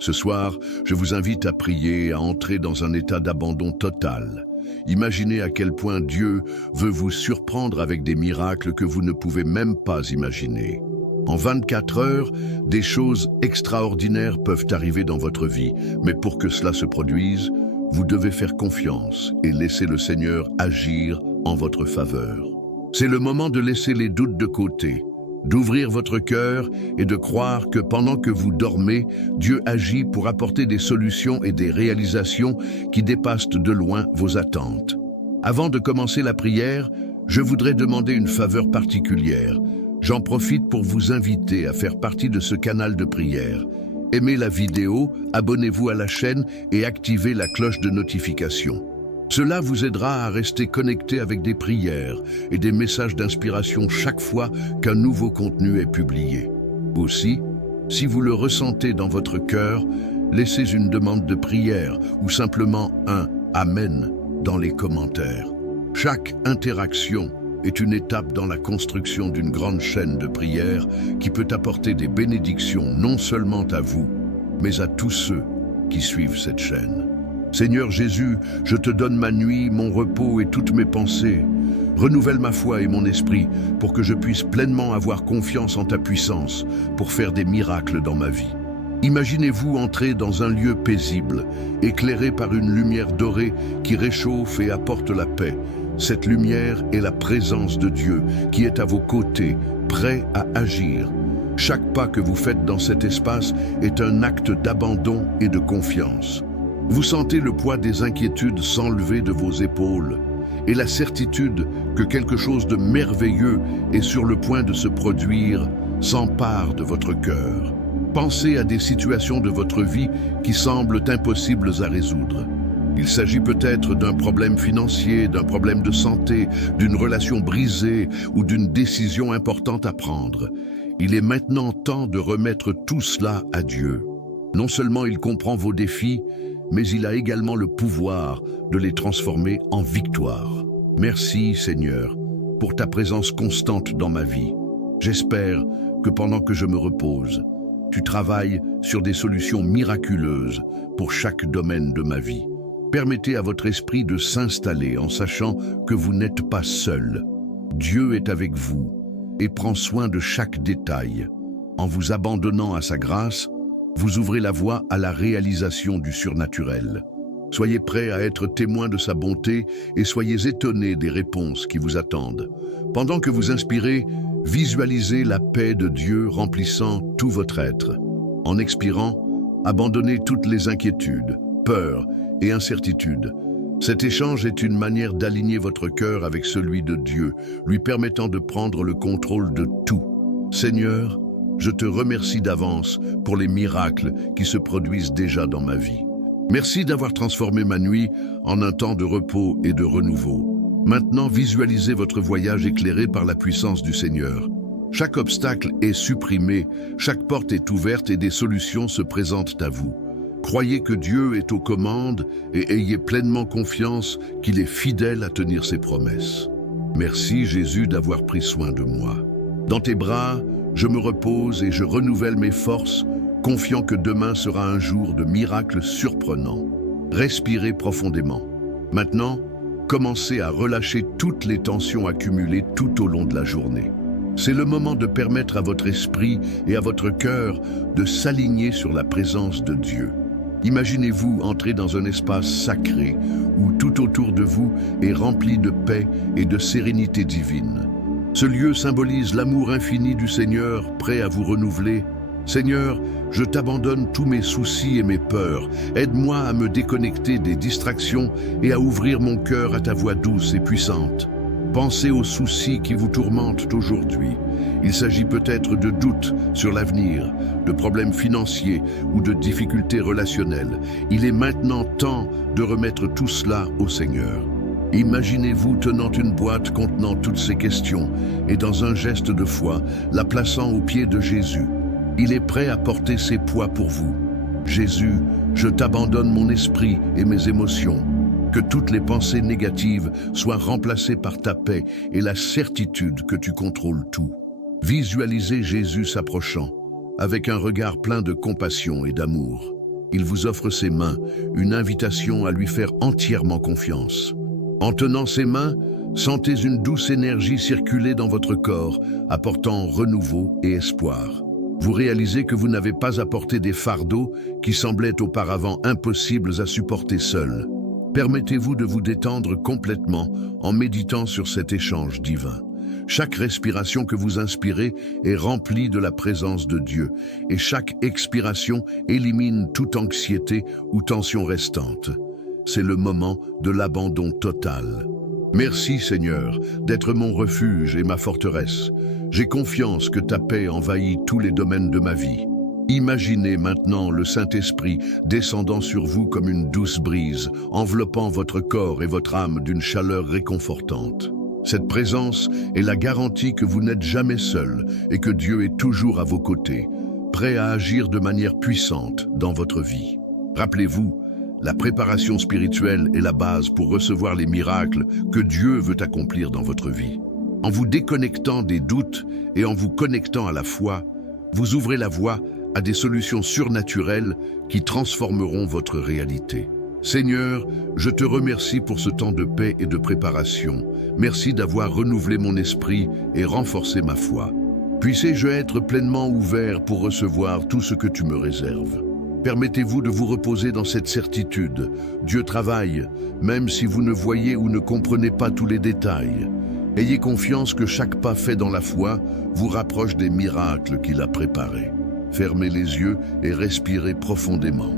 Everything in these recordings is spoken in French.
Ce soir, je vous invite à prier et à entrer dans un état d'abandon total. Imaginez à quel point Dieu veut vous surprendre avec des miracles que vous ne pouvez même pas imaginer. En 24 heures, des choses extraordinaires peuvent arriver dans votre vie, mais pour que cela se produise, vous devez faire confiance et laisser le Seigneur agir en votre faveur. C'est le moment de laisser les doutes de côté, d'ouvrir votre cœur et de croire que pendant que vous dormez, Dieu agit pour apporter des solutions et des réalisations qui dépassent de loin vos attentes. Avant de commencer la prière, je voudrais demander une faveur particulière. J'en profite pour vous inviter à faire partie de ce canal de prière. Aimez la vidéo, abonnez-vous à la chaîne et activez la cloche de notification. Cela vous aidera à rester connecté avec des prières et des messages d'inspiration chaque fois qu'un nouveau contenu est publié. Aussi, si vous le ressentez dans votre cœur, laissez une demande de prière ou simplement un « Amen » dans les commentaires. Chaque interaction est une étape dans la construction d'une grande chaîne de prières qui peut apporter des bénédictions non seulement à vous, mais à tous ceux qui suivent cette chaîne. Seigneur Jésus, je te donne ma nuit, mon repos et toutes mes pensées. Renouvelle ma foi et mon esprit pour que je puisse pleinement avoir confiance en ta puissance pour faire des miracles dans ma vie. Imaginez-vous entrer dans un lieu paisible, éclairé par une lumière dorée qui réchauffe et apporte la paix. Cette lumière est la présence de Dieu qui est à vos côtés, prêt à agir. Chaque pas que vous faites dans cet espace est un acte d'abandon et de confiance. Vous sentez le poids des inquiétudes s'enlever de vos épaules et la certitude que quelque chose de merveilleux est sur le point de se produire s'empare de votre cœur. Pensez à des situations de votre vie qui semblent impossibles à résoudre. Il s'agit peut-être d'un problème financier, d'un problème de santé, d'une relation brisée ou d'une décision importante à prendre. Il est maintenant temps de remettre tout cela à Dieu. Non seulement il comprend vos défis, mais il a également le pouvoir de les transformer en victoire. Merci Seigneur pour ta présence constante dans ma vie. J'espère que pendant que je me repose, tu travailles sur des solutions miraculeuses pour chaque domaine de ma vie. Permettez à votre esprit de s'installer en sachant que vous n'êtes pas seul. Dieu est avec vous et prend soin de chaque détail. En vous abandonnant à sa grâce, vous ouvrez la voie à la réalisation du surnaturel. Soyez prêts à être témoins de sa bonté et soyez étonnés des réponses qui vous attendent. Pendant que vous inspirez, visualisez la paix de Dieu remplissant tout votre être. En expirant, abandonnez toutes les inquiétudes, peurs et incertitudes. Cet échange est une manière d'aligner votre cœur avec celui de Dieu, lui permettant de prendre le contrôle de tout. Seigneur, je te remercie d'avance pour les miracles qui se produisent déjà dans ma vie. Merci d'avoir transformé ma nuit en un temps de repos et de renouveau. Maintenant, visualisez votre voyage éclairé par la puissance du Seigneur. Chaque obstacle est supprimé, chaque porte est ouverte et des solutions se présentent à vous. Croyez que Dieu est aux commandes et ayez pleinement confiance qu'il est fidèle à tenir ses promesses. Merci Jésus d'avoir pris soin de moi. Dans tes bras, je me repose et je renouvelle mes forces, confiant que demain sera un jour de miracles surprenants. Respirez profondément. Maintenant, commencez à relâcher toutes les tensions accumulées tout au long de la journée. C'est le moment de permettre à votre esprit et à votre cœur de s'aligner sur la présence de Dieu. Imaginez-vous entrer dans un espace sacré où tout autour de vous est rempli de paix et de sérénité divine. Ce lieu symbolise l'amour infini du Seigneur, prêt à vous renouveler. Seigneur, je t'abandonne tous mes soucis et mes peurs. Aide-moi à me déconnecter des distractions et à ouvrir mon cœur à ta voix douce et puissante. Pensez aux soucis qui vous tourmentent aujourd'hui. Il s'agit peut-être de doutes sur l'avenir, de problèmes financiers ou de difficultés relationnelles. Il est maintenant temps de remettre tout cela au Seigneur. Imaginez-vous tenant une boîte contenant toutes ces questions et dans un geste de foi, la plaçant aux pieds de Jésus. Il est prêt à porter ses poids pour vous. Jésus, je t'abandonne mon esprit et mes émotions. Que toutes les pensées négatives soient remplacées par ta paix et la certitude que tu contrôles tout. Visualisez Jésus s'approchant, avec un regard plein de compassion et d'amour. Il vous offre ses mains, une invitation à lui faire entièrement confiance. En tenant ses mains, sentez une douce énergie circuler dans votre corps, apportant renouveau et espoir. Vous réalisez que vous n'avez pas à porter des fardeaux qui semblaient auparavant impossibles à supporter seuls. Permettez-vous de vous détendre complètement en méditant sur cet échange divin. Chaque respiration que vous inspirez est remplie de la présence de Dieu et chaque expiration élimine toute anxiété ou tension restante. C'est le moment de l'abandon total. Merci Seigneur d'être mon refuge et ma forteresse. J'ai confiance que ta paix envahit tous les domaines de ma vie. Imaginez maintenant le Saint-Esprit descendant sur vous comme une douce brise, enveloppant votre corps et votre âme d'une chaleur réconfortante. Cette présence est la garantie que vous n'êtes jamais seul et que Dieu est toujours à vos côtés, prêt à agir de manière puissante dans votre vie. Rappelez-vous, la préparation spirituelle est la base pour recevoir les miracles que Dieu veut accomplir dans votre vie. En vous déconnectant des doutes et en vous connectant à la foi, vous ouvrez la voie à des solutions surnaturelles qui transformeront votre réalité. Seigneur, je te remercie pour ce temps de paix et de préparation. Merci d'avoir renouvelé mon esprit et renforcé ma foi. Puissez-je être pleinement ouvert pour recevoir tout ce que tu me réserves. Permettez-vous de vous reposer dans cette certitude. Dieu travaille, même si vous ne voyez ou ne comprenez pas tous les détails. Ayez confiance que chaque pas fait dans la foi vous rapproche des miracles qu'il a préparés. Fermez les yeux et respirez profondément.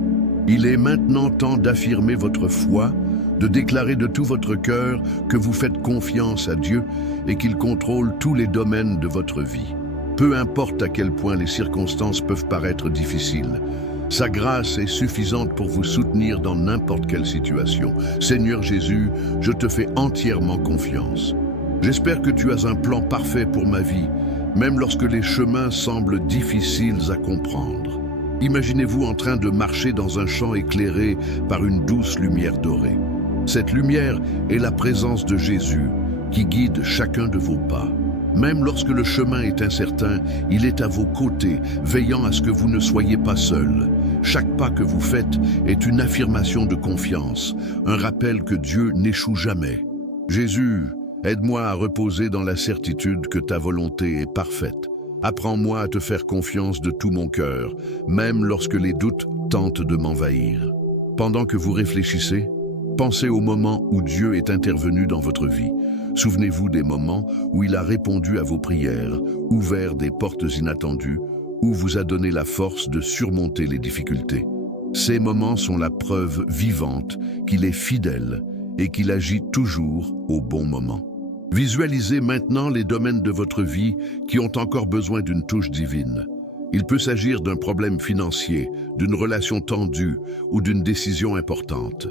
Il est maintenant temps d'affirmer votre foi, de déclarer de tout votre cœur que vous faites confiance à Dieu et qu'il contrôle tous les domaines de votre vie. Peu importe à quel point les circonstances peuvent paraître difficiles, sa grâce est suffisante pour vous soutenir dans n'importe quelle situation. Seigneur Jésus, je te fais entièrement confiance. J'espère que tu as un plan parfait pour ma vie, même lorsque les chemins semblent difficiles à comprendre. Imaginez-vous en train de marcher dans un champ éclairé par une douce lumière dorée. Cette lumière est la présence de Jésus qui guide chacun de vos pas. Même lorsque le chemin est incertain, il est à vos côtés, veillant à ce que vous ne soyez pas seul. Chaque pas que vous faites est une affirmation de confiance, un rappel que Dieu n'échoue jamais. Jésus, aide-moi à reposer dans la certitude que ta volonté est parfaite. Apprends-moi à te faire confiance de tout mon cœur, même lorsque les doutes tentent de m'envahir. Pendant que vous réfléchissez, pensez au moment où Dieu est intervenu dans votre vie. Souvenez-vous des moments où il a répondu à vos prières, ouvert des portes inattendues, ou vous a donné la force de surmonter les difficultés. Ces moments sont la preuve vivante qu'il est fidèle et qu'il agit toujours au bon moment. Visualisez maintenant les domaines de votre vie qui ont encore besoin d'une touche divine. Il peut s'agir d'un problème financier, d'une relation tendue ou d'une décision importante.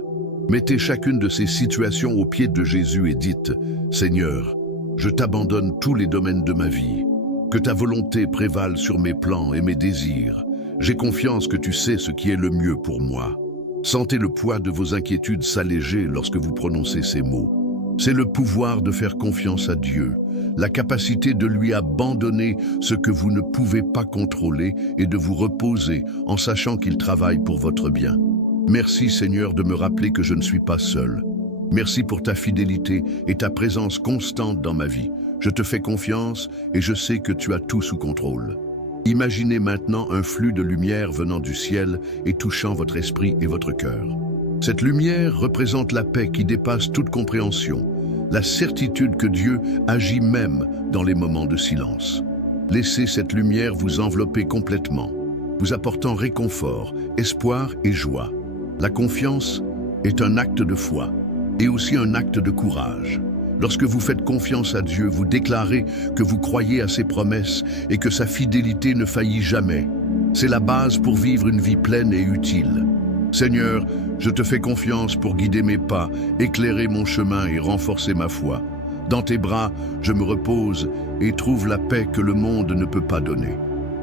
Mettez chacune de ces situations aux pieds de Jésus et dites « Seigneur, je t'abandonne tous les domaines de ma vie. Que ta volonté prévale sur mes plans et mes désirs. J'ai confiance que tu sais ce qui est le mieux pour moi. » Sentez le poids de vos inquiétudes s'alléger lorsque vous prononcez ces mots. C'est le pouvoir de faire confiance à Dieu, la capacité de lui abandonner ce que vous ne pouvez pas contrôler et de vous reposer en sachant qu'il travaille pour votre bien. Merci Seigneur de me rappeler que je ne suis pas seul. Merci pour ta fidélité et ta présence constante dans ma vie. Je te fais confiance et je sais que tu as tout sous contrôle. Imaginez maintenant un flux de lumière venant du ciel et touchant votre esprit et votre cœur. Cette lumière représente la paix qui dépasse toute compréhension, la certitude que Dieu agit même dans les moments de silence. Laissez cette lumière vous envelopper complètement, vous apportant réconfort, espoir et joie. La confiance est un acte de foi et aussi un acte de courage. Lorsque vous faites confiance à Dieu, vous déclarez que vous croyez à ses promesses et que sa fidélité ne faillit jamais. C'est la base pour vivre une vie pleine et utile. Seigneur, je te fais confiance pour guider mes pas, éclairer mon chemin et renforcer ma foi. Dans tes bras, je me repose et trouve la paix que le monde ne peut pas donner.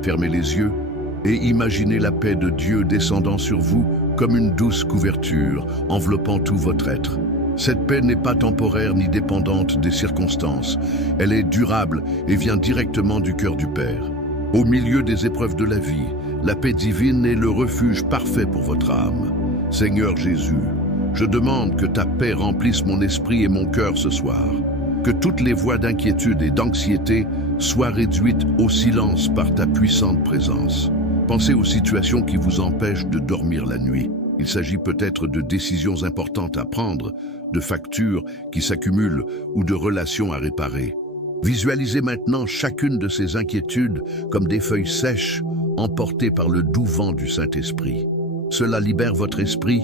Fermez les yeux et imaginez la paix de Dieu descendant sur vous comme une douce couverture, enveloppant tout votre être. Cette paix n'est pas temporaire ni dépendante des circonstances. Elle est durable et vient directement du cœur du Père. Au milieu des épreuves de la vie, la paix divine est le refuge parfait pour votre âme. Seigneur Jésus, je demande que ta paix remplisse mon esprit et mon cœur ce soir. Que toutes les voix d'inquiétude et d'anxiété soient réduites au silence par ta puissante présence. Pensez aux situations qui vous empêchent de dormir la nuit. Il s'agit peut-être de décisions importantes à prendre, de factures qui s'accumulent ou de relations à réparer. Visualisez maintenant chacune de ces inquiétudes comme des feuilles sèches emportées par le doux vent du Saint-Esprit. Cela libère votre esprit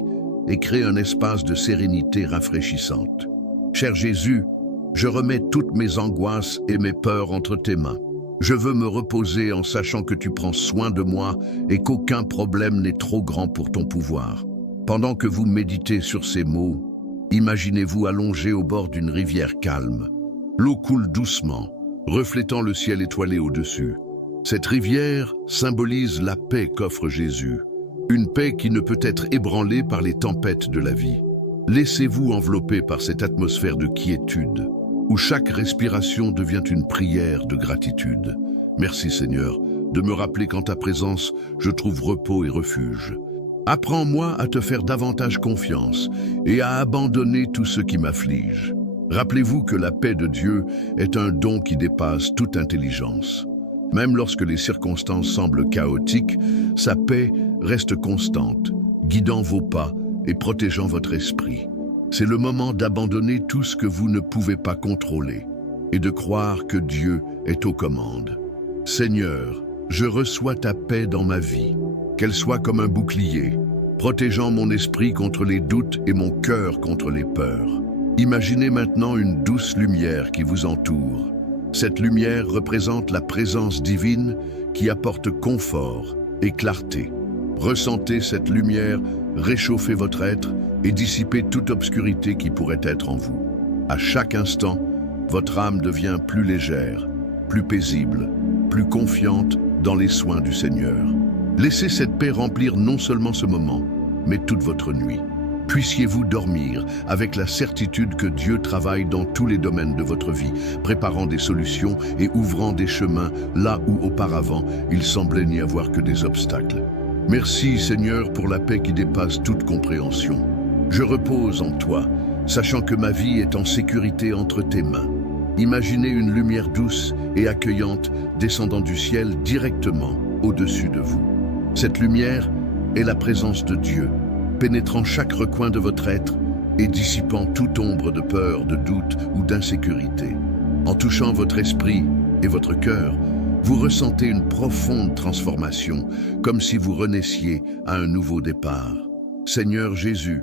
et crée un espace de sérénité rafraîchissante. Cher Jésus, je remets toutes mes angoisses et mes peurs entre tes mains. Je veux me reposer en sachant que tu prends soin de moi et qu'aucun problème n'est trop grand pour ton pouvoir. Pendant que vous méditez sur ces mots, imaginez-vous allongé au bord d'une rivière calme. L'eau coule doucement, reflétant le ciel étoilé au-dessus. Cette rivière symbolise la paix qu'offre Jésus, une paix qui ne peut être ébranlée par les tempêtes de la vie. Laissez-vous envelopper par cette atmosphère de quiétude, où chaque respiration devient une prière de gratitude. Merci Seigneur, de me rappeler qu'en ta présence, je trouve repos et refuge. Apprends-moi à te faire davantage confiance et à abandonner tout ce qui m'afflige. Rappelez-vous que la paix de Dieu est un don qui dépasse toute intelligence. Même lorsque les circonstances semblent chaotiques, sa paix reste constante, guidant vos pas et protégeant votre esprit. C'est le moment d'abandonner tout ce que vous ne pouvez pas contrôler et de croire que Dieu est aux commandes. Seigneur, je reçois ta paix dans ma vie, qu'elle soit comme un bouclier, protégeant mon esprit contre les doutes et mon cœur contre les peurs. Imaginez maintenant une douce lumière qui vous entoure. Cette lumière représente la présence divine qui apporte confort et clarté. Ressentez cette lumière réchauffer votre être et dissiper toute obscurité qui pourrait être en vous. À chaque instant, votre âme devient plus légère, plus paisible, plus confiante dans les soins du Seigneur. Laissez cette paix remplir non seulement ce moment, mais toute votre nuit. Puissiez-vous dormir avec la certitude que Dieu travaille dans tous les domaines de votre vie, préparant des solutions et ouvrant des chemins là où auparavant il semblait n'y avoir que des obstacles. Merci Seigneur pour la paix qui dépasse toute compréhension. Je repose en toi, sachant que ma vie est en sécurité entre tes mains. Imaginez une lumière douce et accueillante descendant du ciel directement au-dessus de vous. Cette lumière est la présence de Dieu, pénétrant chaque recoin de votre être et dissipant toute ombre de peur, de doute ou d'insécurité. En touchant votre esprit et votre cœur, vous ressentez une profonde transformation, comme si vous renaissiez à un nouveau départ. Seigneur Jésus,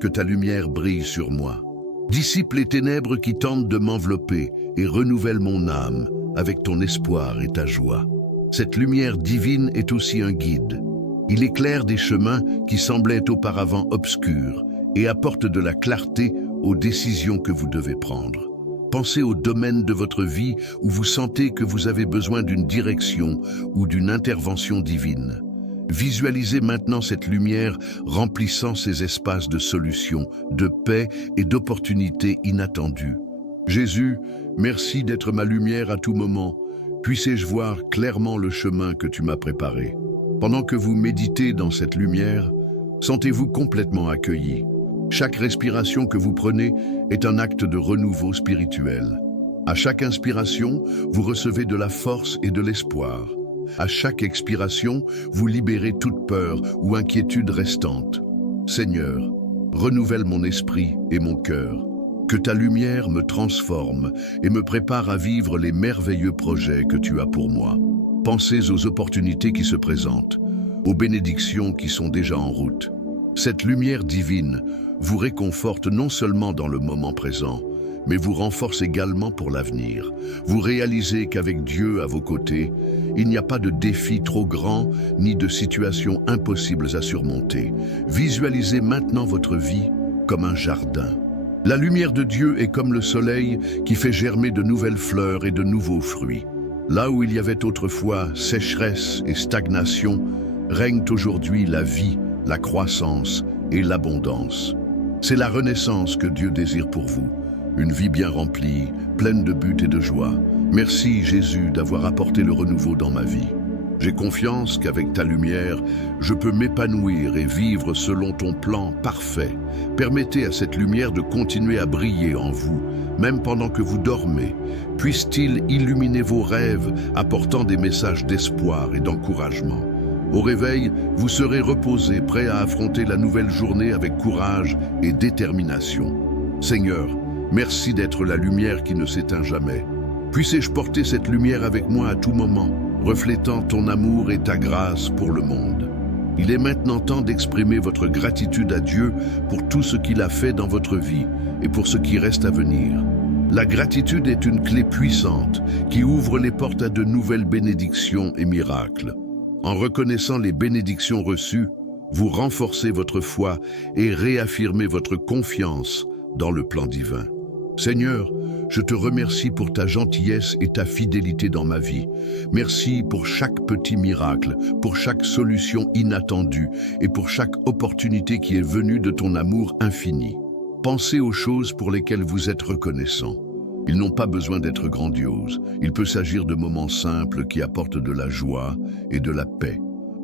que ta lumière brille sur moi. Dissipe les ténèbres qui tentent de m'envelopper et renouvelle mon âme avec ton espoir et ta joie. Cette lumière divine est aussi un guide. Il éclaire des chemins qui semblaient auparavant obscurs et apporte de la clarté aux décisions que vous devez prendre. Pensez au domaine de votre vie où vous sentez que vous avez besoin d'une direction ou d'une intervention divine. Visualisez maintenant cette lumière remplissant ces espaces de solutions, de paix et d'opportunités inattendues. Jésus, merci d'être ma lumière à tout moment. Puissé-je voir clairement le chemin que tu m'as préparé. Pendant que vous méditez dans cette lumière, sentez-vous complètement accueilli. Chaque respiration que vous prenez est un acte de renouveau spirituel. À chaque inspiration, vous recevez de la force et de l'espoir. À chaque expiration, vous libérez toute peur ou inquiétude restante. Seigneur, renouvelle mon esprit et mon cœur. Que ta lumière me transforme et me prépare à vivre les merveilleux projets que tu as pour moi. Pensez aux opportunités qui se présentent, aux bénédictions qui sont déjà en route. Cette lumière divine vous réconforte non seulement dans le moment présent, mais vous renforce également pour l'avenir. Vous réalisez qu'avec Dieu à vos côtés, il n'y a pas de défi trop grand ni de situations impossibles à surmonter. Visualisez maintenant votre vie comme un jardin. La lumière de Dieu est comme le soleil qui fait germer de nouvelles fleurs et de nouveaux fruits. Là où il y avait autrefois sécheresse et stagnation, règne aujourd'hui la vie, la croissance et l'abondance. C'est la renaissance que Dieu désire pour vous. Une vie bien remplie, pleine de buts et de joie. Merci Jésus d'avoir apporté le renouveau dans ma vie. J'ai confiance qu'avec ta lumière, je peux m'épanouir et vivre selon ton plan parfait. Permettez à cette lumière de continuer à briller en vous, même pendant que vous dormez. Puisse-t-il illuminer vos rêves, apportant des messages d'espoir et d'encouragement. Au réveil, vous serez reposé, prêt à affronter la nouvelle journée avec courage et détermination. Seigneur, merci d'être la lumière qui ne s'éteint jamais. Puissé-je porter cette lumière avec moi à tout moment, reflétant ton amour et ta grâce pour le monde. Il est maintenant temps d'exprimer votre gratitude à Dieu pour tout ce qu'il a fait dans votre vie et pour ce qui reste à venir. La gratitude est une clé puissante qui ouvre les portes à de nouvelles bénédictions et miracles. En reconnaissant les bénédictions reçues, vous renforcez votre foi et réaffirmez votre confiance dans le plan divin. Seigneur, je te remercie pour ta gentillesse et ta fidélité dans ma vie. Merci pour chaque petit miracle, pour chaque solution inattendue et pour chaque opportunité qui est venue de ton amour infini. Pensez aux choses pour lesquelles vous êtes reconnaissant. Ils n'ont pas besoin d'être grandioses. Il peut s'agir de moments simples qui apportent de la joie et de la paix.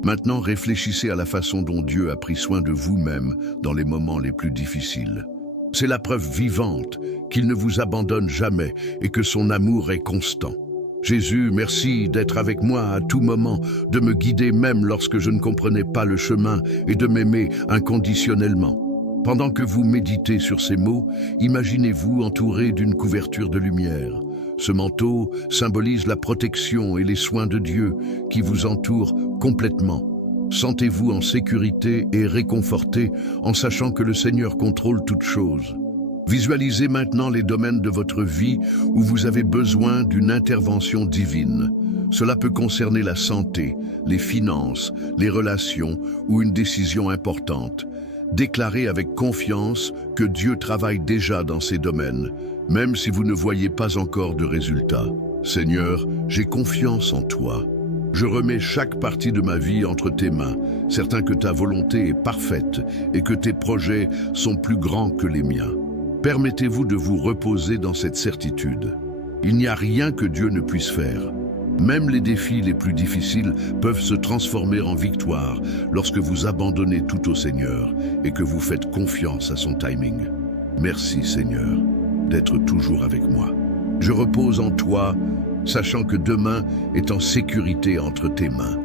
Maintenant, réfléchissez à la façon dont Dieu a pris soin de vous-même dans les moments les plus difficiles. C'est la preuve vivante qu'il ne vous abandonne jamais et que son amour est constant. Jésus, merci d'être avec moi à tout moment, de me guider même lorsque je ne comprenais pas le chemin et de m'aimer inconditionnellement. Pendant que vous méditez sur ces mots, imaginez-vous entouré d'une couverture de lumière. Ce manteau symbolise la protection et les soins de Dieu qui vous entourent complètement. Sentez-vous en sécurité et réconforté en sachant que le Seigneur contrôle toutes choses. Visualisez maintenant les domaines de votre vie où vous avez besoin d'une intervention divine. Cela peut concerner la santé, les finances, les relations ou une décision importante. Déclarez avec confiance que Dieu travaille déjà dans ces domaines, même si vous ne voyez pas encore de résultats. Seigneur, j'ai confiance en toi. Je remets chaque partie de ma vie entre tes mains, certain que ta volonté est parfaite et que tes projets sont plus grands que les miens. Permettez-vous de vous reposer dans cette certitude. Il n'y a rien que Dieu ne puisse faire. Même les défis les plus difficiles peuvent se transformer en victoire lorsque vous abandonnez tout au Seigneur et que vous faites confiance à son timing. Merci Seigneur d'être toujours avec moi. Je repose en toi, sachant que demain est en sécurité entre tes mains.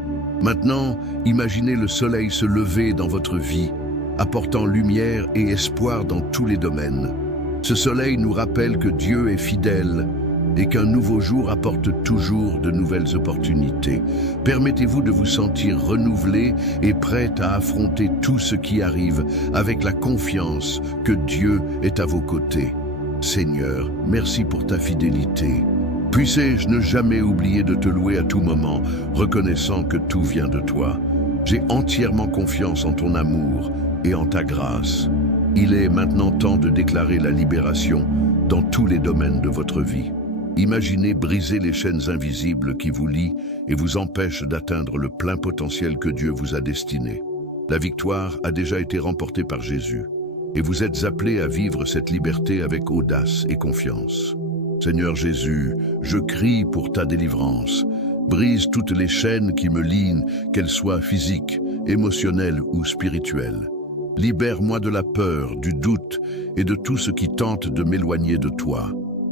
Maintenant, imaginez le soleil se lever dans votre vie, apportant lumière et espoir dans tous les domaines. Ce soleil nous rappelle que Dieu est fidèle et qu'un nouveau jour apporte toujours de nouvelles opportunités. Permettez-vous de vous sentir renouvelé et prêt à affronter tout ce qui arrive avec la confiance que Dieu est à vos côtés. Seigneur, merci pour ta fidélité. Puissé-je ne jamais oublier de te louer à tout moment, reconnaissant que tout vient de toi. J'ai entièrement confiance en ton amour et en ta grâce. Il est maintenant temps de déclarer la libération dans tous les domaines de votre vie. Imaginez briser les chaînes invisibles qui vous lient et vous empêchent d'atteindre le plein potentiel que Dieu vous a destiné. La victoire a déjà été remportée par Jésus et vous êtes appelés à vivre cette liberté avec audace et confiance. Seigneur Jésus, je crie pour ta délivrance. Brise toutes les chaînes qui me lient, qu'elles soient physiques, émotionnelles ou spirituelles. Libère-moi de la peur, du doute et de tout ce qui tente de m'éloigner de toi.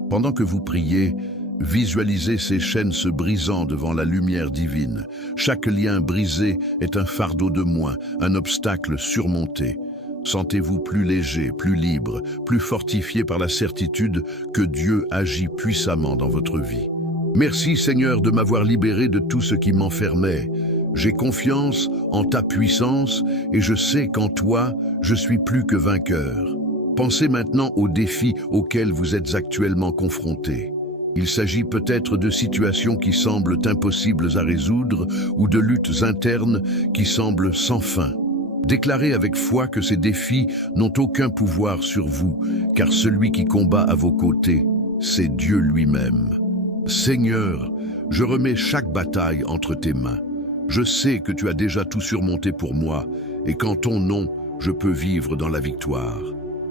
Pendant que vous priez, visualisez ces chaînes se brisant devant la lumière divine. Chaque lien brisé est un fardeau de moins, un obstacle surmonté. Sentez-vous plus léger, plus libre, plus fortifié par la certitude que Dieu agit puissamment dans votre vie. Merci Seigneur de m'avoir libéré de tout ce qui m'enfermait. J'ai confiance en ta puissance et je sais qu'en toi, je suis plus que vainqueur. Pensez maintenant aux défis auxquels vous êtes actuellement confrontés. Il s'agit peut-être de situations qui semblent impossibles à résoudre ou de luttes internes qui semblent sans fin. Déclarez avec foi que ces défis n'ont aucun pouvoir sur vous, car celui qui combat à vos côtés, c'est Dieu lui-même. Seigneur, je remets chaque bataille entre tes mains. Je sais que tu as déjà tout surmonté pour moi et qu'en ton nom, je peux vivre dans la victoire.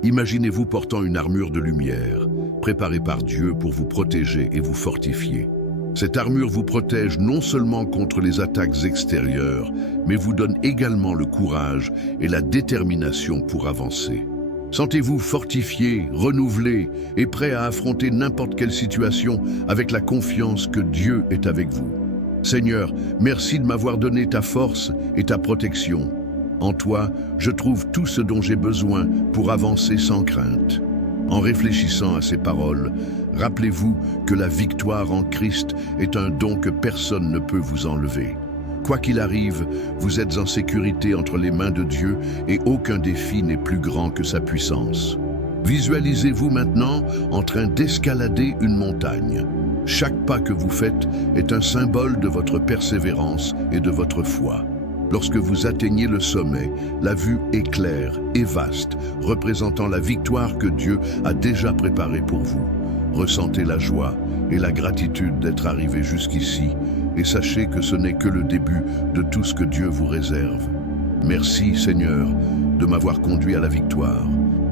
Imaginez-vous portant une armure de lumière, préparée par Dieu pour vous protéger et vous fortifier. Cette armure vous protège non seulement contre les attaques extérieures, mais vous donne également le courage et la détermination pour avancer. Sentez-vous fortifié, renouvelé et prêt à affronter n'importe quelle situation avec la confiance que Dieu est avec vous. Seigneur, merci de m'avoir donné ta force et ta protection. En toi, je trouve tout ce dont j'ai besoin pour avancer sans crainte. En réfléchissant à ces paroles, rappelez-vous que la victoire en Christ est un don que personne ne peut vous enlever. Quoi qu'il arrive, vous êtes en sécurité entre les mains de Dieu et aucun défi n'est plus grand que sa puissance. Visualisez-vous maintenant en train d'escalader une montagne. Chaque pas que vous faites est un symbole de votre persévérance et de votre foi. Lorsque vous atteignez le sommet, la vue est claire et vaste, représentant la victoire que Dieu a déjà préparée pour vous. Ressentez la joie et la gratitude d'être arrivé jusqu'ici et sachez que ce n'est que le début de tout ce que Dieu vous réserve. Merci Seigneur de m'avoir conduit à la victoire.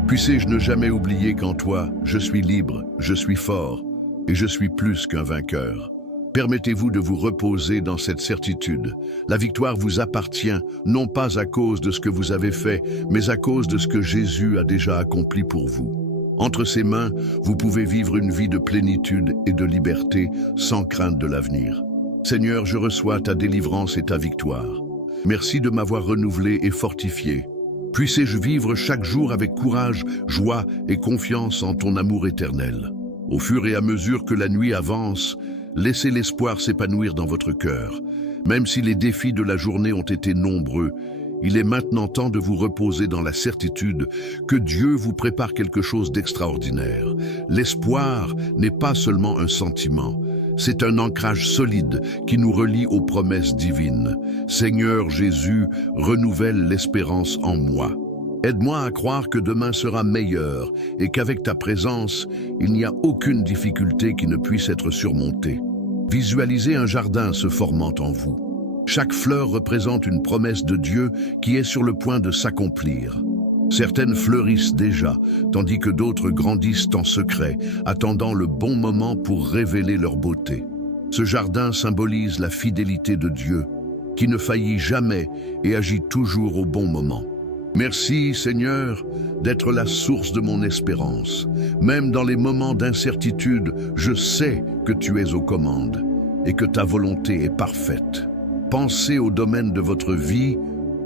Puissé-je ne jamais oublier qu'en toi, je suis libre, je suis fort et je suis plus qu'un vainqueur. Permettez-vous de vous reposer dans cette certitude. La victoire vous appartient, non pas à cause de ce que vous avez fait, mais à cause de ce que Jésus a déjà accompli pour vous. Entre ses mains, vous pouvez vivre une vie de plénitude et de liberté sans crainte de l'avenir. Seigneur, je reçois ta délivrance et ta victoire. Merci de m'avoir renouvelé et fortifié. Puissé-je vivre chaque jour avec courage, joie et confiance en ton amour éternel. Au fur et à mesure que la nuit avance, laissez l'espoir s'épanouir dans votre cœur. Même si les défis de la journée ont été nombreux, il est maintenant temps de vous reposer dans la certitude que Dieu vous prépare quelque chose d'extraordinaire. L'espoir n'est pas seulement un sentiment, c'est un ancrage solide qui nous relie aux promesses divines. Seigneur Jésus, renouvelle l'espérance en moi. Aide-moi à croire que demain sera meilleur et qu'avec ta présence, il n'y a aucune difficulté qui ne puisse être surmontée. Visualisez un jardin se formant en vous. Chaque fleur représente une promesse de Dieu qui est sur le point de s'accomplir. Certaines fleurissent déjà, tandis que d'autres grandissent en secret, attendant le bon moment pour révéler leur beauté. Ce jardin symbolise la fidélité de Dieu, qui ne faillit jamais et agit toujours au bon moment. Merci, Seigneur, d'être la source de mon espérance. Même dans les moments d'incertitude, je sais que tu es aux commandes et que ta volonté est parfaite. Pensez au domaine de votre vie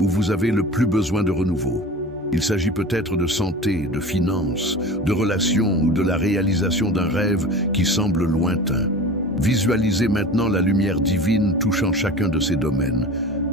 où vous avez le plus besoin de renouveau. Il s'agit peut-être de santé, de finances, de relations ou de la réalisation d'un rêve qui semble lointain. Visualisez maintenant la lumière divine touchant chacun de ces domaines,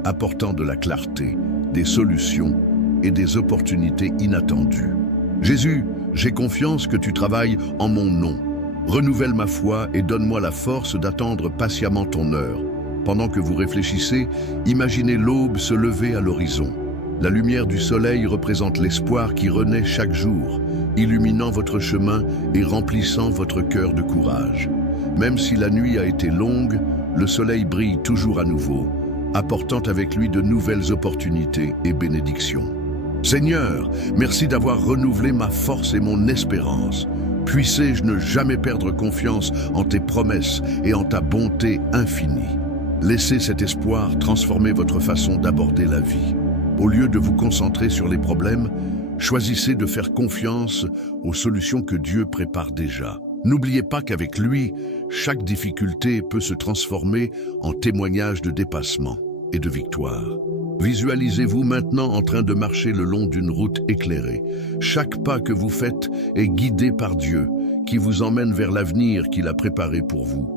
apportant de la clarté, des solutions et des opportunités inattendues. Jésus, j'ai confiance que tu travailles en mon nom. Renouvelle ma foi et donne-moi la force d'attendre patiemment ton heure. Pendant que vous réfléchissez, imaginez l'aube se lever à l'horizon. La lumière du soleil représente l'espoir qui renaît chaque jour, illuminant votre chemin et remplissant votre cœur de courage. Même si la nuit a été longue, le soleil brille toujours à nouveau, apportant avec lui de nouvelles opportunités et bénédictions. Seigneur, merci d'avoir renouvelé ma force et mon espérance. Puissé-je ne jamais perdre confiance en tes promesses et en ta bonté infinie. Laissez cet espoir transformer votre façon d'aborder la vie. Au lieu de vous concentrer sur les problèmes, choisissez de faire confiance aux solutions que Dieu prépare déjà. N'oubliez pas qu'avec lui, chaque difficulté peut se transformer en témoignage de dépassement et de victoire. Visualisez-vous maintenant en train de marcher le long d'une route éclairée. Chaque pas que vous faites est guidé par Dieu, qui vous emmène vers l'avenir qu'il a préparé pour vous.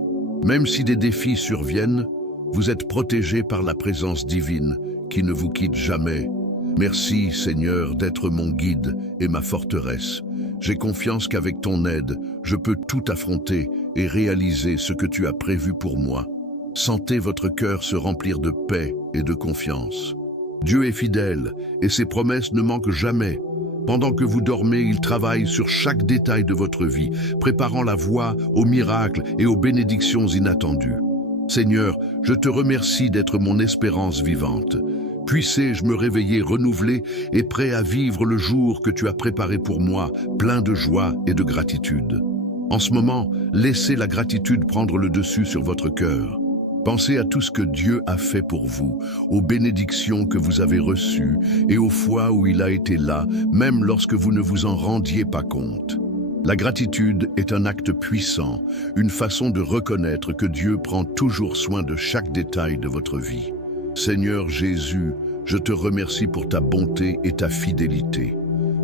Même si des défis surviennent, vous êtes protégé par la présence divine qui ne vous quitte jamais. Merci, Seigneur, d'être mon guide et ma forteresse. J'ai confiance qu'avec ton aide, je peux tout affronter et réaliser ce que tu as prévu pour moi. Sentez votre cœur se remplir de paix et de confiance. Dieu est fidèle et ses promesses ne manquent jamais. Pendant que vous dormez, il travaille sur chaque détail de votre vie, préparant la voie aux miracles et aux bénédictions inattendues. Seigneur, je te remercie d'être mon espérance vivante. Puissé-je me réveiller renouvelé et prêt à vivre le jour que tu as préparé pour moi, plein de joie et de gratitude. En ce moment, laissez la gratitude prendre le dessus sur votre cœur. Pensez à tout ce que Dieu a fait pour vous, aux bénédictions que vous avez reçues et aux fois où il a été là, même lorsque vous ne vous en rendiez pas compte. La gratitude est un acte puissant, une façon de reconnaître que Dieu prend toujours soin de chaque détail de votre vie. Seigneur Jésus, je te remercie pour ta bonté et ta fidélité.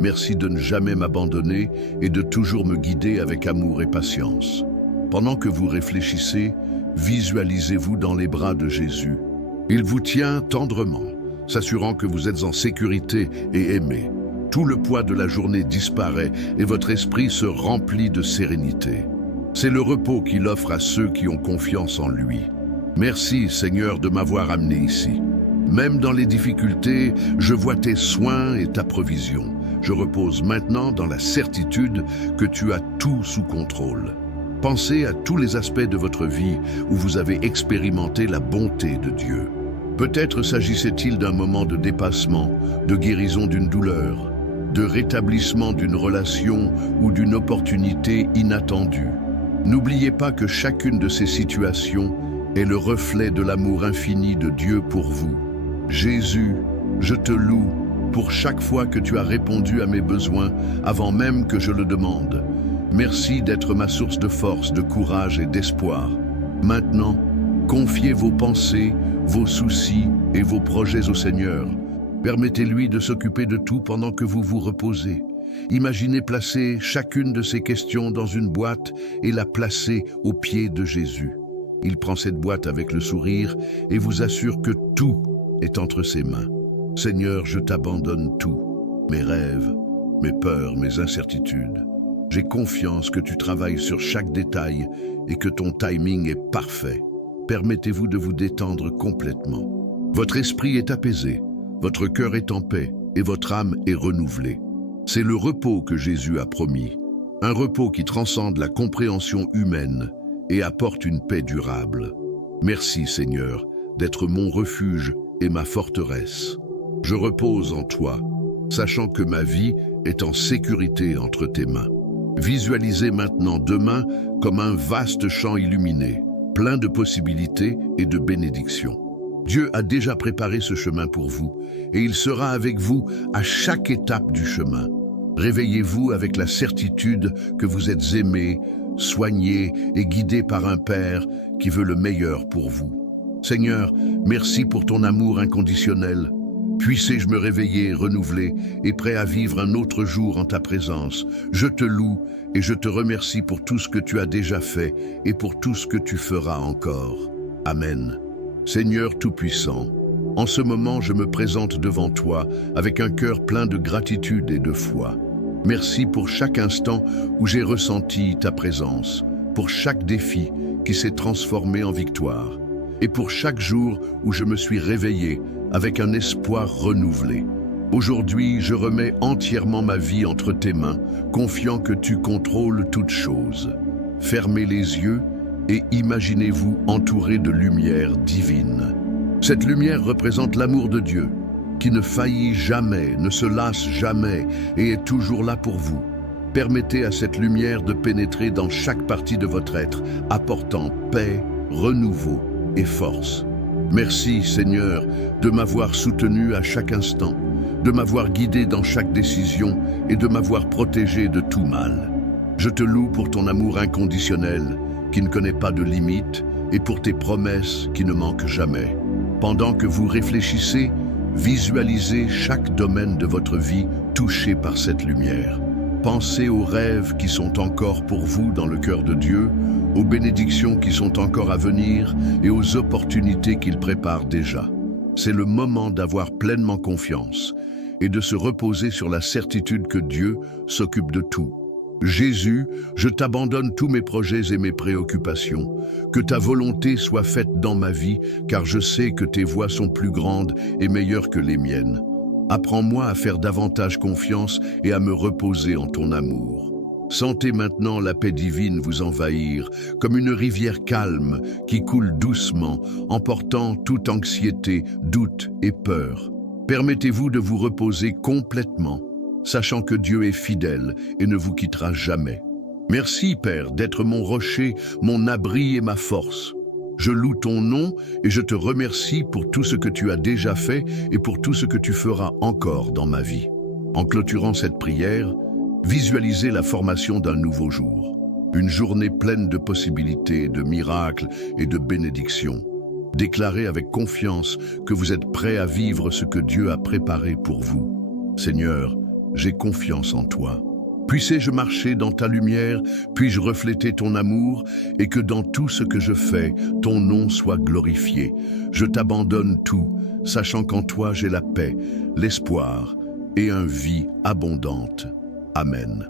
Merci de ne jamais m'abandonner et de toujours me guider avec amour et patience. Pendant que vous réfléchissez, visualisez-vous dans les bras de Jésus. Il vous tient tendrement, s'assurant que vous êtes en sécurité et aimé. Tout le poids de la journée disparaît et votre esprit se remplit de sérénité. C'est le repos qu'il offre à ceux qui ont confiance en lui. Merci, Seigneur, de m'avoir amené ici. Même dans les difficultés, je vois tes soins et ta provision. Je repose maintenant dans la certitude que tu as tout sous contrôle. Pensez à tous les aspects de votre vie où vous avez expérimenté la bonté de Dieu. Peut-être s'agissait-il d'un moment de dépassement, de guérison d'une douleur, de rétablissement d'une relation ou d'une opportunité inattendue. N'oubliez pas que chacune de ces situations est le reflet de l'amour infini de Dieu pour vous. Jésus, je te loue pour chaque fois que tu as répondu à mes besoins avant même que je le demande. Merci d'être ma source de force, de courage et d'espoir. Maintenant, confiez vos pensées, vos soucis et vos projets au Seigneur. Permettez-lui de s'occuper de tout pendant que vous vous reposez. Imaginez placer chacune de ces questions dans une boîte et la placer aux pieds de Jésus. Il prend cette boîte avec le sourire et vous assure que tout est entre ses mains. Seigneur, je t'abandonne tout, mes rêves, mes peurs, mes incertitudes. J'ai confiance que tu travailles sur chaque détail et que ton timing est parfait. Permettez-vous de vous détendre complètement. Votre esprit est apaisé, votre cœur est en paix et votre âme est renouvelée. C'est le repos que Jésus a promis, un repos qui transcende la compréhension humaine et apporte une paix durable. Merci Seigneur d'être mon refuge et ma forteresse. Je repose en toi, sachant que ma vie est en sécurité entre tes mains. Visualisez maintenant demain comme un vaste champ illuminé, plein de possibilités et de bénédictions. Dieu a déjà préparé ce chemin pour vous et il sera avec vous à chaque étape du chemin. Réveillez-vous avec la certitude que vous êtes aimé, soigné et guidé par un Père qui veut le meilleur pour vous. Seigneur, merci pour ton amour inconditionnel. Puissé-je me réveiller, renouvelé et prêt à vivre un autre jour en ta présence. Je te loue et je te remercie pour tout ce que tu as déjà fait et pour tout ce que tu feras encore. Amen. Seigneur Tout-Puissant, en ce moment je me présente devant toi avec un cœur plein de gratitude et de foi. Merci pour chaque instant où j'ai ressenti ta présence, pour chaque défi qui s'est transformé en victoire, et pour chaque jour où je me suis réveillé avec un espoir renouvelé. Aujourd'hui, je remets entièrement ma vie entre tes mains, confiant que tu contrôles toutes choses. Fermez les yeux et imaginez-vous entouré de lumière divine. Cette lumière représente l'amour de Dieu, qui ne faillit jamais, ne se lasse jamais et est toujours là pour vous. Permettez à cette lumière de pénétrer dans chaque partie de votre être, apportant paix, renouveau et force. Merci Seigneur de m'avoir soutenu à chaque instant, de m'avoir guidé dans chaque décision et de m'avoir protégé de tout mal. Je te loue pour ton amour inconditionnel qui ne connaît pas de limites et pour tes promesses qui ne manquent jamais. Pendant que vous réfléchissez, visualisez chaque domaine de votre vie touché par cette lumière. Pensez aux rêves qui sont encore pour vous dans le cœur de Dieu, aux bénédictions qui sont encore à venir et aux opportunités qu'il prépare déjà. C'est le moment d'avoir pleinement confiance et de se reposer sur la certitude que Dieu s'occupe de tout. Jésus, je t'abandonne tous mes projets et mes préoccupations. Que ta volonté soit faite dans ma vie, car je sais que tes voies sont plus grandes et meilleures que les miennes. Apprends-moi à faire davantage confiance et à me reposer en ton amour. Sentez maintenant la paix divine vous envahir, comme une rivière calme qui coule doucement, emportant toute anxiété, doute et peur. Permettez-vous de vous reposer complètement, sachant que Dieu est fidèle et ne vous quittera jamais. Merci, Père, d'être mon rocher, mon abri et ma force. Je loue ton nom et je te remercie pour tout ce que tu as déjà fait et pour tout ce que tu feras encore dans ma vie. En clôturant cette prière, visualisez la formation d'un nouveau jour. Une journée pleine de possibilités, de miracles et de bénédictions. Déclarez avec confiance que vous êtes prêt à vivre ce que Dieu a préparé pour vous. Seigneur, j'ai confiance en toi. Puisse-je marcher dans ta lumière, puis-je refléter ton amour, et que dans tout ce que je fais, ton nom soit glorifié. Je t'abandonne tout, sachant qu'en toi j'ai la paix, l'espoir et une vie abondante. Amen.